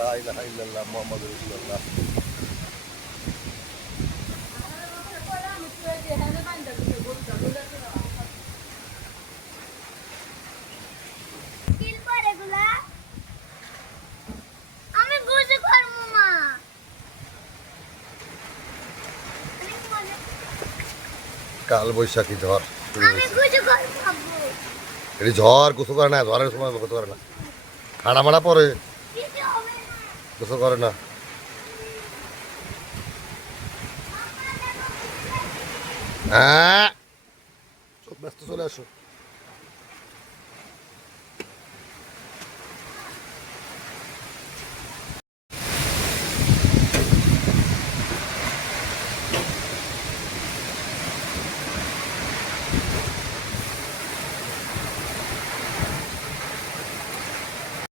লা ইলাহা ইল্লাল্লাহ মুহাম্মাদুর রাসূলুল্লাহ। কাল বৈশাখী ঝড় শুরু হয়েছে। এটি ঝড় গোসল করে না, ঝড়ের সময় গোসল করে না, ঠান্ডা মাড়া পরে গোসল করে না। হ্যাঁ, ব্যস্ত চলে আসো।